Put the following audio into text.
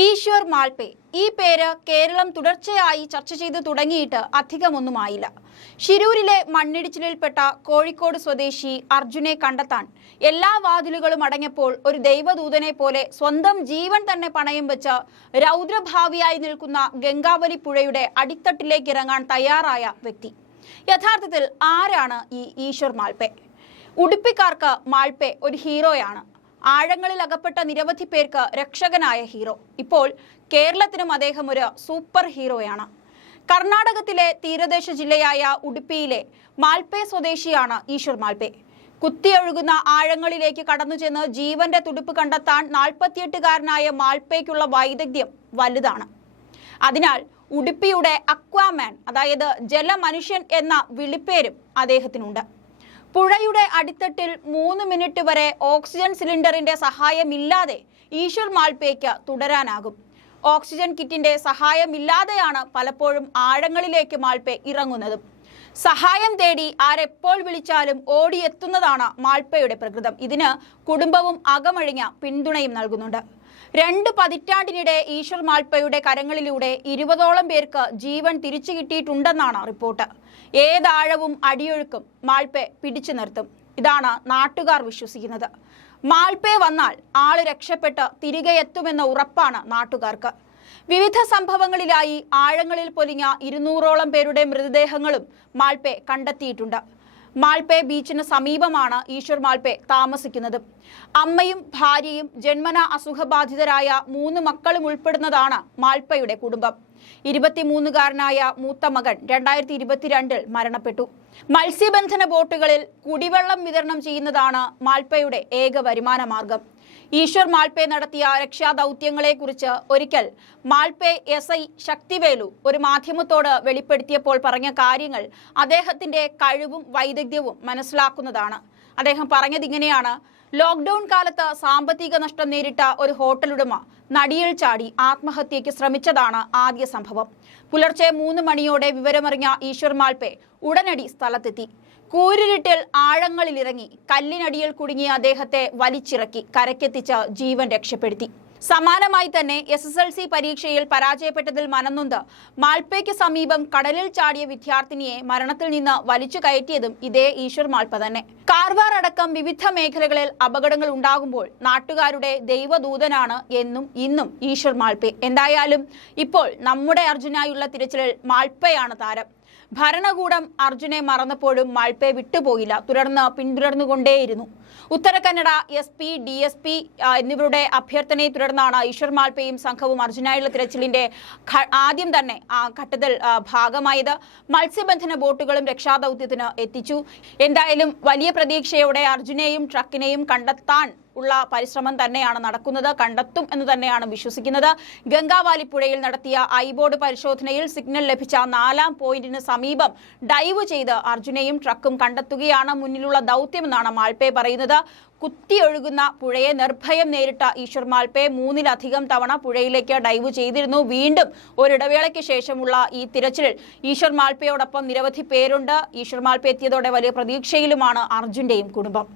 ഈശ്വർ മാൾപേ. ഈ പേര് കേരളം തുടർച്ചയായി ചർച്ച ചെയ്ത് തുടങ്ങിയിട്ട് അധികമൊന്നുമായില്ല. ശിരൂരിലെ മണ്ണിടിച്ചിലിൽപ്പെട്ട കോഴിക്കോട് സ്വദേശി അർജുനെ കണ്ടെത്താൻ എല്ലാ വാതിലുകളും അടങ്ങിയപ്പോൾ ഒരു ദൈവദൂതനെ പോലെ സ്വന്തം ജീവൻ തന്നെ പണയം വെച്ച് രൗദ്രഭാവിയായി നിൽക്കുന്ന ഗംഗാവലി പുഴയുടെ അടിത്തട്ടിലേക്ക് ഇറങ്ങാൻ തയ്യാറായ വ്യക്തി. യഥാർത്ഥത്തിൽ ആരാണ് ഈ ഈശ്വർ മാൾപേ? ഉടുപ്പിക്കാർക്ക് മാൾപേ ഒരു ഹീറോയാണ്. ആഴങ്ങളിൽ അകപ്പെട്ട നിരവധി പേർക്ക് രക്ഷകനായ ഹീറോ. ഇപ്പോൾ കേരളത്തിനും അദ്ദേഹം ഒരു സൂപ്പർ ഹീറോയാണ്. കർണാടകത്തിലെ തീരദേശ ജില്ലയായ ഉടുപ്പിയിലെ മാൽപേ സ്വദേശിയാണ് ഈശ്വർ മാൽപേ. കുത്തിയൊഴുകുന്ന ആഴങ്ങളിലേക്ക് കടന്നുചെന്ന് ജീവന്റെ തുടിപ്പ് കണ്ടെത്താൻ നാൽപ്പത്തിയെട്ടുകാരനായ മാൽപേക്കുള്ള വൈദഗ്ധ്യം വലുതാണ്. അതിനാൽ ഉടുപ്പിയുടെ അക്വാമാൻ അതായത് ജലമനുഷ്യൻ എന്ന വിളിപ്പേരും അദ്ദേഹത്തിനുണ്ട്. പുഴയുടെ അടിത്തട്ടിൽ മൂന്ന് മിനിറ്റ് വരെ ഓക്സിജൻ സിലിണ്ടറിന്റെ സഹായമില്ലാതെ ഈശ്വർ മാൾപേക്ക് തുടരാനാകും. ഓക്സിജൻ കിറ്റിന്റെ സഹായമില്ലാതെയാണ് പലപ്പോഴും ആഴങ്ങളിലേക്ക് മാൾപ്പെ ഇറങ്ങുന്നതും. സഹായം തേടി ആരെപ്പോൾ വിളിച്ചാലും ഓടിയെത്തുന്നതാണ് മാൾപ്പയുടെ പ്രകൃതം. ഇതിന് കുടുംബവും അകമഴിഞ്ഞ പിന്തുണയും നൽകുന്നുണ്ട്. രണ്ട് പതിറ്റാണ്ടിനിടെ ഈശ്വർ മാൾപ്പയുടെ കരങ്ങളിലൂടെ ഇരുപതോളം പേർക്ക് ജീവൻ തിരിച്ചു കിട്ടിയിട്ടുണ്ടെന്നാണ് റിപ്പോർട്ട്. ഏതാഴവും അടിയൊഴുക്കും മാൾപ്പെ പിടിച്ചു നിർത്തും. ഇതാണ് നാട്ടുകാർ വിശ്വസിക്കുന്നത്. മാൾപ്പെ വന്നാൽ ആൾ രക്ഷപ്പെട്ട് തിരികെ എത്തുമെന്ന ഉറപ്പാണ് നാട്ടുകാർക്ക്. വിവിധ സംഭവങ്ങളിലായി ആഴങ്ങളിൽ പൊലിഞ്ഞ ഇരുന്നൂറോളം പേരുടെ മൃതദേഹങ്ങളും മാൾപേ കണ്ടെത്തിയിട്ടുണ്ട്. മാൾപേ ബീച്ചിന് സമീപമാണ് ഈശ്വർ മാൾപേ താമസിക്കുന്നത്. അമ്മയും ഭാര്യയും ജന്മന അസുഖബാധിതരായ മൂന്ന് മക്കളും ഉൾപ്പെടുന്നതാണ് മാൾപ്പയുടെ കുടുംബം. ഇരുപത്തിമൂന്നുകാരനായ മൂത്ത മകൻ രണ്ടായിരത്തി ഇരുപത്തിരണ്ടിൽ മരണപ്പെട്ടു. മത്സ്യബന്ധന ബോട്ടുകളിൽ കുടിവെള്ളം വിതരണം ചെയ്യുന്നതാണ് മാൽപ്പയുടെ ഏക വരുമാന മാർഗം ഈശ്വർ മാൽപ്പെ നടത്തിയ രക്ഷാദൗത്യങ്ങളെക്കുറിച്ച് ഒരിക്കൽ മാൽപ്പെ എസ് ഐ ശക്തിവേലു ഒരു മാധ്യമത്തോട് വെളിപ്പെടുത്തിയപ്പോൾ പറഞ്ഞ കാര്യങ്ങൾ അദ്ദേഹത്തിന്റെ കഴിവും വൈദഗ്ധ്യവും മനസ്സിലാക്കുന്നതാണ്. അദ്ദേഹം പറഞ്ഞതിങ്ങനെയാണ് ലോക്ക്ഡൌൺ കാലത്ത് സാമ്പത്തിക നഷ്ടം നേരിട്ട ഒരു ഹോട്ടൽ ഉടമ നടിയിൽ ചാടി ആത്മഹത്യയ്ക്ക് ശ്രമിച്ചതാണ് ആദ്യ സംഭവം. പുലർച്ചെ മൂന്ന് മണിയോടെ വിവരമറിഞ്ഞ ഈശ്വർ മാൽപേ ഉടനടി സ്ഥലത്തെത്തി. കൂരിരുട്ടിൽ ആഴങ്ങളിലിറങ്ങി കല്ലിനടിയിൽ കുടുങ്ങിയ അദ്ദേഹത്തെ വലിച്ചിറക്കി കരക്കെത്തിച്ച് ജീവൻ രക്ഷപ്പെടുത്തി. സമാനമായി തന്നെ എസ് എസ് എൽ സി പരീക്ഷയിൽ പരാജയപ്പെട്ടതിൽ മനന്നൊന്ത് മാൾപ്പയ്ക്ക് സമീപം കടലിൽ ചാടിയ വിദ്യാർത്ഥിനിയെ മരണത്തിൽ നിന്ന് വലിച്ചു കയറ്റിയതും ഇതേ ഈശ്വർ മാൾപ്പ തന്നെ. കാർവാർ അടക്കം വിവിധ മേഖലകളിൽ അപകടങ്ങൾ ഉണ്ടാകുമ്പോൾ നാട്ടുകാരുടെ ദൈവദൂതനാണ് എന്നും ഇന്നും ഈശ്വർ മാൾപ്പെ എന്തായാലും ഇപ്പോൾ നമ്മുടെ അർജുനായുള്ള തിരച്ചിലിൽ മാൾപ്പയാണ് താരം. ഭരണകൂടം അർജുനെ മറന്നപ്പോഴും മാൾപ്പെ വിട്ടുപോയില്ല. തുടർന്ന് പിന്തുടർന്നുകൊണ്ടേയിരുന്നു. Uttara Kannada S P D S P എന്നിവരുടെ അഭ്യർത്ഥനയെ തുടർന്നാണ് ഈശ്വർ മാൾപ്പയും സംഘവും അർജുനായുള്ള തിരച്ചിലിന്റെ ആദ്യം തന്നെ ആ ഘട്ടത്തിൽ ഭാഗമായത്. മത്സ്യബന്ധന ബോട്ടുകളും രക്ഷാദൗത്യത്തിന് എത്തിച്ചു. എന്തായാലും വലിയ പ്രതീക്ഷയോടെ അർജുനെയും ട്രക്കിനെയും കണ്ടെത്താൻ ഉള്ള പരിശ്രമം തന്നെയാണ് നടക്കുന്നത് കണ്ടെത്തും എന്ന് തന്നെയാണ് വിശ്വസിക്കുന്നത്. ഗംഗാവാലി പുഴയിൽ നടത്തിയ ഐബോർഡ് പരിശോധനയിൽ സിഗ്നൽ ലഭിച്ച നാലാം പോയിന്റിന് സമീപം ഡൈവ് ചെയ്ത് അർജുനെയും ട്രക്കും കണ്ടെത്തുകയാണ് മുന്നിലുള്ള ദൗത്യമെന്നാണ് മാൾപേ പറയുന്നത്. കുത്തിയൊഴുകുന്ന പുഴയെ നിർഭയം നേരിട്ട ഈശ്വർ മാൾപേ മൂന്നിലധികം തവണ പുഴയിലേക്ക് ഡൈവ് ചെയ്തിരുന്നു. വീണ്ടും ഒരിടവേളയ്ക്ക് ശേഷമുള്ള ഈ തിരച്ചിലിൽ ഈശ്വർ മാൾപയോടൊപ്പം നിരവധി പേരുണ്ട്. ഈശ്വർ മാൾപേ എത്തിയതോടെ വലിയ പ്രതീക്ഷയിലുമാണ് അർജുന്റെയും കുടുംബം.